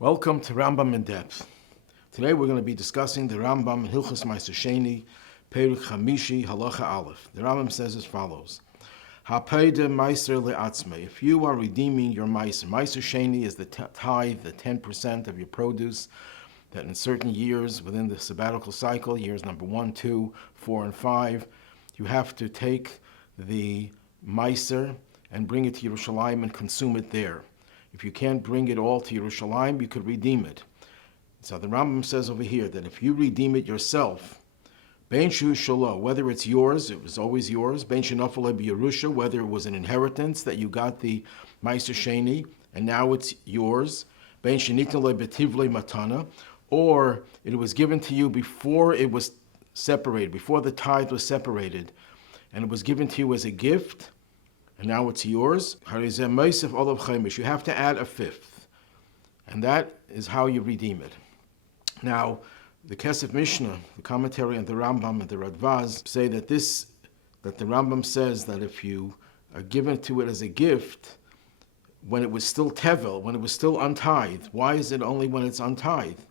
Welcome to Rambam in Depth. Today we're going to be discussing the Rambam in Hilchos Maaser Sheini, Perek Chamishi, Halacha Aleph. The Rambam says as follows: Hapeide Maaser le'atzmei. If you are redeeming your Maaser, Maaser Sheini is the tithe, the 10% of your produce, that in certain years within the sabbatical cycle, years number 1, 2, 4, and 5, you have to take the Maaser and bring it to Yerushalayim and consume it there. If you can't bring it all to Yerushalayim, you could redeem it. So the Rambam says over here that if you redeem it yourself, bein shu shalo, whether it's yours, it was always yours, bein shenafalei b'Yerusha, whether it was an inheritance that you got the Maaser Sheini and now it's yours, bein shenitalei b'tivlei matana, or it was given to you before it was separated, before the tithe was separated, and it was given to you as a gift, and now it's yours. You have to add a fifth, and that is how you redeem it. Now, the Kesef Mishnah, the commentary on the Rambam and the Radvaz say that the Rambam says that if you are given to it as a gift, when it was still tevel, when it was still untithed, why is it only when it's untithed?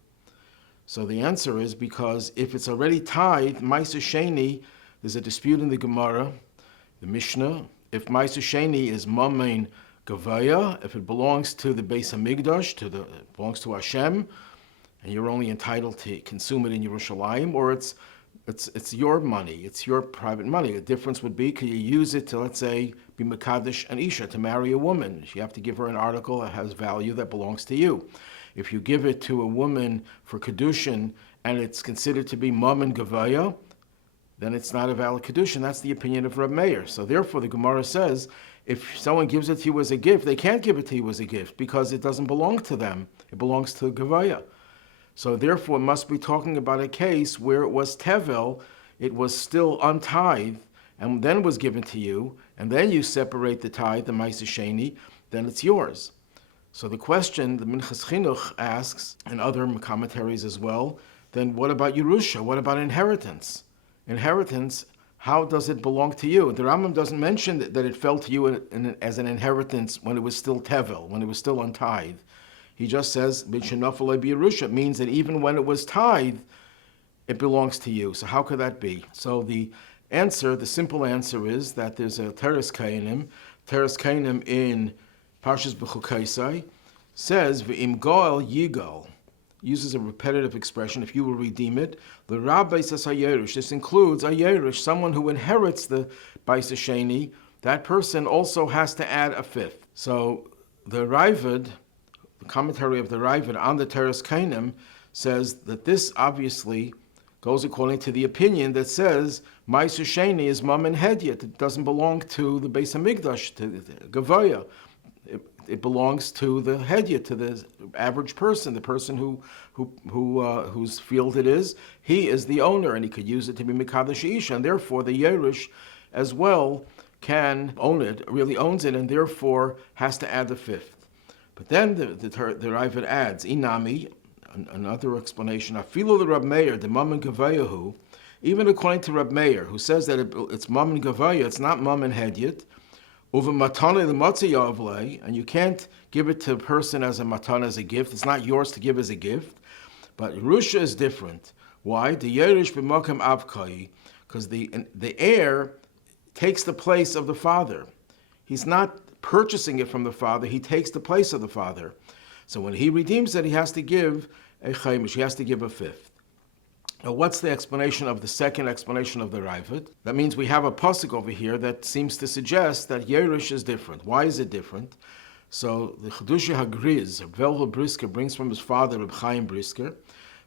So the answer is because if it's already tithed, Maaser Sheini, there's a dispute in the Gemara, the Mishnah. If Maaser Sheini is Mamein Gavaya, if it belongs to the Beis Hamikdash, belongs to Hashem, and you're only entitled to consume it in Yerushalayim, or it's your money, it's your private money. The difference would be, could you use it to, let's say, be Mekadesh an Isha, to marry a woman? You have to give her an article that has value that belongs to you. If you give it to a woman for Kedushin, and it's considered to be Mamein Gavaya, then it's not a valid Kedushin. That's the opinion of Rabbi Meir. So therefore, the Gemara says, if someone gives it to you as a gift, they can't give it to you as a gift because it doesn't belong to them. It belongs to Gavaya. So therefore, it must be talking about a case where it was Tevel, it was still untithed, and then was given to you, and then you separate the tithe, the Maaser Sheini, then it's yours. So the question the Minchas Chinuch asks, and other commentaries as well, then what about Yerusha? What about inheritance? Inheritance, how does it belong to you? The Rambam doesn't mention that it fell to you as an inheritance when it was still tevel, when it was still untithed. He just says, b'shenafalei b'Yerusha, means that even when it was tithed, it belongs to you. So how could that be? So the simple answer is that there's a Teres Kainim in Parshas B'chukaisai, says, v'im goel yigal, uses a repetitive expression, if you will redeem it. The Rabbi says hayerush. This includes a yerush, someone who inherits the Maaser Sheini. That person also has to add a fifth. So the Ravid, the commentary of the Ravid on the Teres Kainim, says that this obviously goes according to the opinion that says Maaser Sheini is Mamein Hedyet. It doesn't belong to the Beis Hamikdash, to the Gavaya. It belongs to the Hedyet, to the average person, the person whose field it is. He is the owner, and he could use it to be Mekadesh Isha, and therefore the Yerush as well can own it, really owns it, and therefore has to add the fifth. But then the Ravid adds, Inami, another explanation, Afilu the Rabbi Meir, the Mamein Gavayahu, even according to Rabbi Meir, who says that it's Mamein Gavaya, it's not Mamein Hedyet, over matana the matzah, and you can't give it to a person as a matana, as a gift. It's not yours to give as a gift. But Yerusha is different. Why? The Yerush b'makam avkai, because the heir takes the place of the father. He's not purchasing it from the father. He takes the place of the father. So when he redeems it, he has to give a chaimish. He has to give a fifth. Now, what's the explanation of the second explanation of the Ravid? That means we have a pasuk over here that seems to suggest that Yerush is different. Why is it different? So the Chedushi Hagriz, Velva Brisker, brings from his father, Reb Chaim Brisker,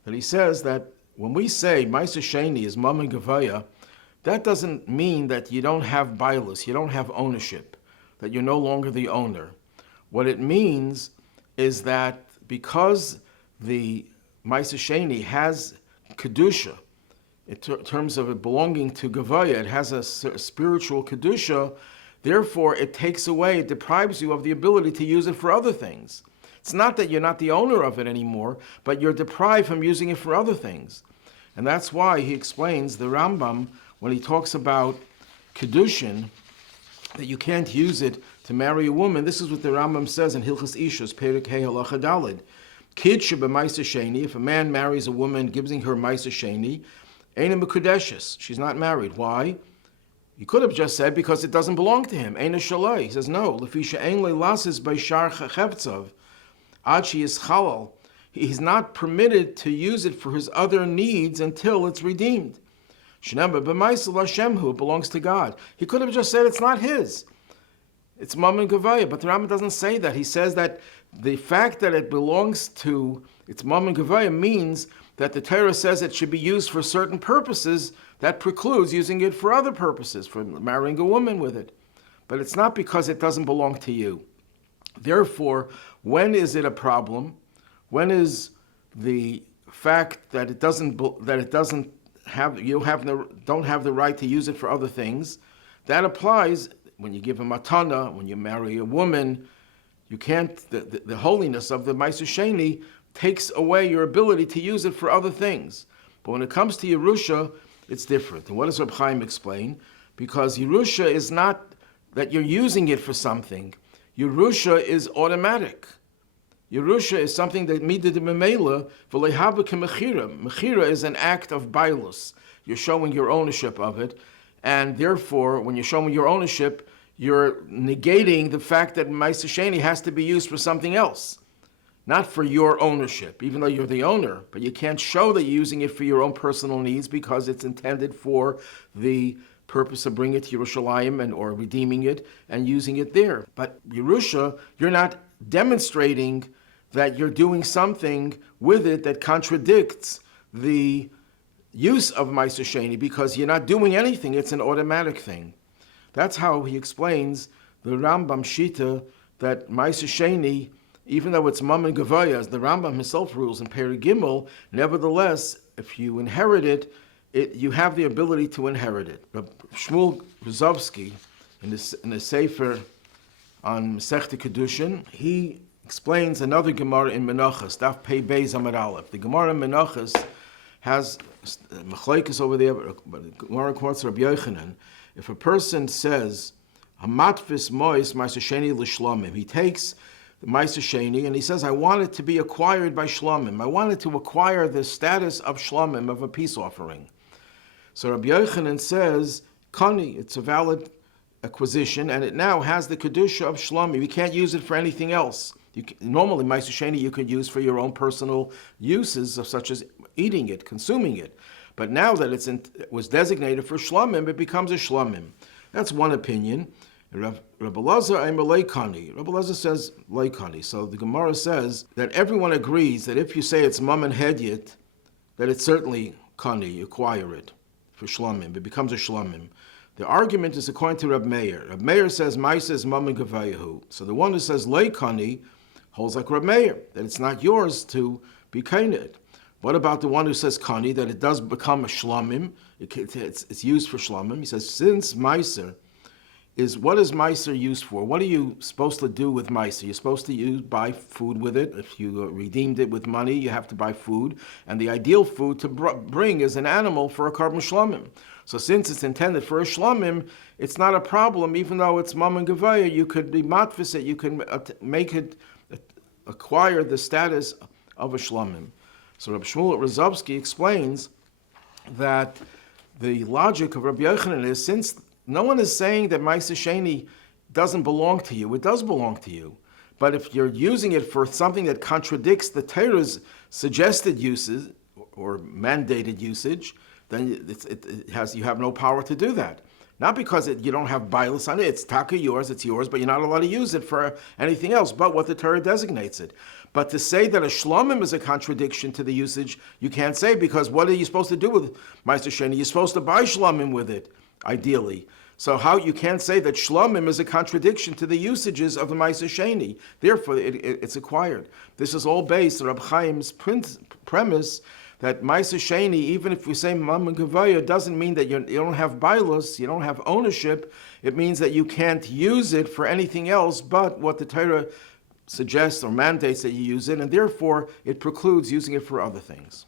that he says that when we say Maaser Sheini is Mamein Gavaya, that doesn't mean that you don't have bailus, you don't have ownership, that you're no longer the owner. What it means is that because the Maaser Sheini has Kedusha, in terms of it belonging to Gavaya, it has a spiritual Kedusha, therefore it takes away, it deprives you of the ability to use it for other things. It's not that you're not the owner of it anymore, but you're deprived from using it for other things. And that's why he explains, the Rambam, when he talks about Kedushin, that you can't use it to marry a woman. This is what the Rambam says in Hilchos Ishus, Perek Hei Halacha Daled. Kid should be Maaser Sheini. If a man marries a woman, giving her Maaser Sheini, Eina Mekudeshes. She's not married. Why? You could have just said because it doesn't belong to him. Eina Shalai. He says no. Lefisha Ein Leilasis by Shar Chevtzav. Achi is Chalal. He's not permitted to use it for his other needs until it's redeemed. Shneba b'Maisel Hashemhu, it belongs to God. He could have just said it's not his. It's Mam and Gavaya, but the Rambam doesn't say that. He says that the fact that it belongs to, it's Mam and Gavaya, means that the Torah says it should be used for certain purposes that precludes using it for other purposes, for marrying a woman with it. But it's not because it doesn't belong to you. Therefore, when is it a problem? When is the fact that it doesn't have, you don't have the right to use it for other things? That applies when you give a matana, when you marry a woman. You can't, the holiness of the Maaser Sheini takes away your ability to use it for other things. But when it comes to Yerusha, it's different. And what does Reb Chaim explain? Because Yerusha is not that you're using it for something. Yerusha is automatic. Yerusha is something that midid memela v'lehava k'mechira. Mechira is an act of bailus. You're showing your ownership of it, and therefore, when you're showing your ownership, you're negating the fact that Maaser Sheini has to be used for something else, not for your ownership. Even though you're the owner, but you can't show that you're using it for your own personal needs because it's intended for the purpose of bringing it to Yerushalayim or redeeming it and using it there. But Yerusha, you're not demonstrating that you're doing something with it that contradicts the use of Maaser Sheini because you're not doing anything. It's an automatic thing. That's how he explains the Rambam Shita that Maaser Sheini, even though it's Mam and Gavaya, as the Rambam himself rules in Perek Gimel, nevertheless, if you inherit it, you have the ability to inherit it. Shmuel Rozovsky, in the Sefer on Masechta Kedushin, he explains another Gemara in Menachos, Daf Pei Beis Amud Aleph. The Gemara in Menachos has Machlekes over there, but the Gemara quotes Rabbi Yochanan. If a person says, Hamatvis Mois Maaser Sheini l'shlamim, he takes the Maaser Sheini and he says, I want it to be acquired by shlamim. I want it to acquire the status of shlamim, of a peace offering. So Rabbi Yochanan says, Kani, it's a valid acquisition, and it now has the kedusha of shlamim. You can't use it for anything else. Normally, Maaser Sheini you could use for your own personal uses, such as eating it, consuming it. But now that it was designated for shlamim, it becomes a shlamim. That's one opinion. Rabbi Elazar Aimer Leikani. Rabbi Elazar says Leikani. So the Gemara says that everyone agrees that if you say it's mam and hedyet, that it's certainly kani, you acquire it for shlamim. It becomes a shlamim. The argument is according to Reb Meir. Reb Meir says Maisa is mam and gavayahu. So the one who says Leikani holds like Reb Meir, that it's not yours to be kained. What about the one who says kani, that it does become a shlamim? It's used for shlamim. He says since Maaser is, what is Maaser used for? What are you supposed to do with Maaser? You're supposed to buy food with it. If you redeemed it with money, you have to buy food. And the ideal food to bring is an animal for a korban shlamim. So since it's intended for a shlamim, it's not a problem. Even though it's mam and gavaya, you could be matvis it. You can make it acquire the status of a shlamim. So Rabbi Shmuel Rozovsky explains that the logic of Rabbi Yochanan is, since no one is saying that Maaser Sheini doesn't belong to you, it does belong to you. But if you're using it for something that contradicts the Torah's suggested uses or mandated usage, then you have no power to do that. Not because you don't have bailus on it, it's taka yours, it's yours, but you're not allowed to use it for anything else but what the Torah designates it. But to say that a shlamim is a contradiction to the usage, you can't say, because what are you supposed to do with Maaser Sheini? You're supposed to buy shlamim with it, ideally. So how you can't say that shlamim is a contradiction to the usages of the Maaser Sheini. Therefore, it's acquired. This is all based on Reb Chaim's premise that Maaser Sheini, even if we say mam and gavaya, doesn't mean that you don't have bailus, you don't have ownership. It means that you can't use it for anything else but what the Torah suggests or mandates that you use it, and therefore it precludes using it for other things.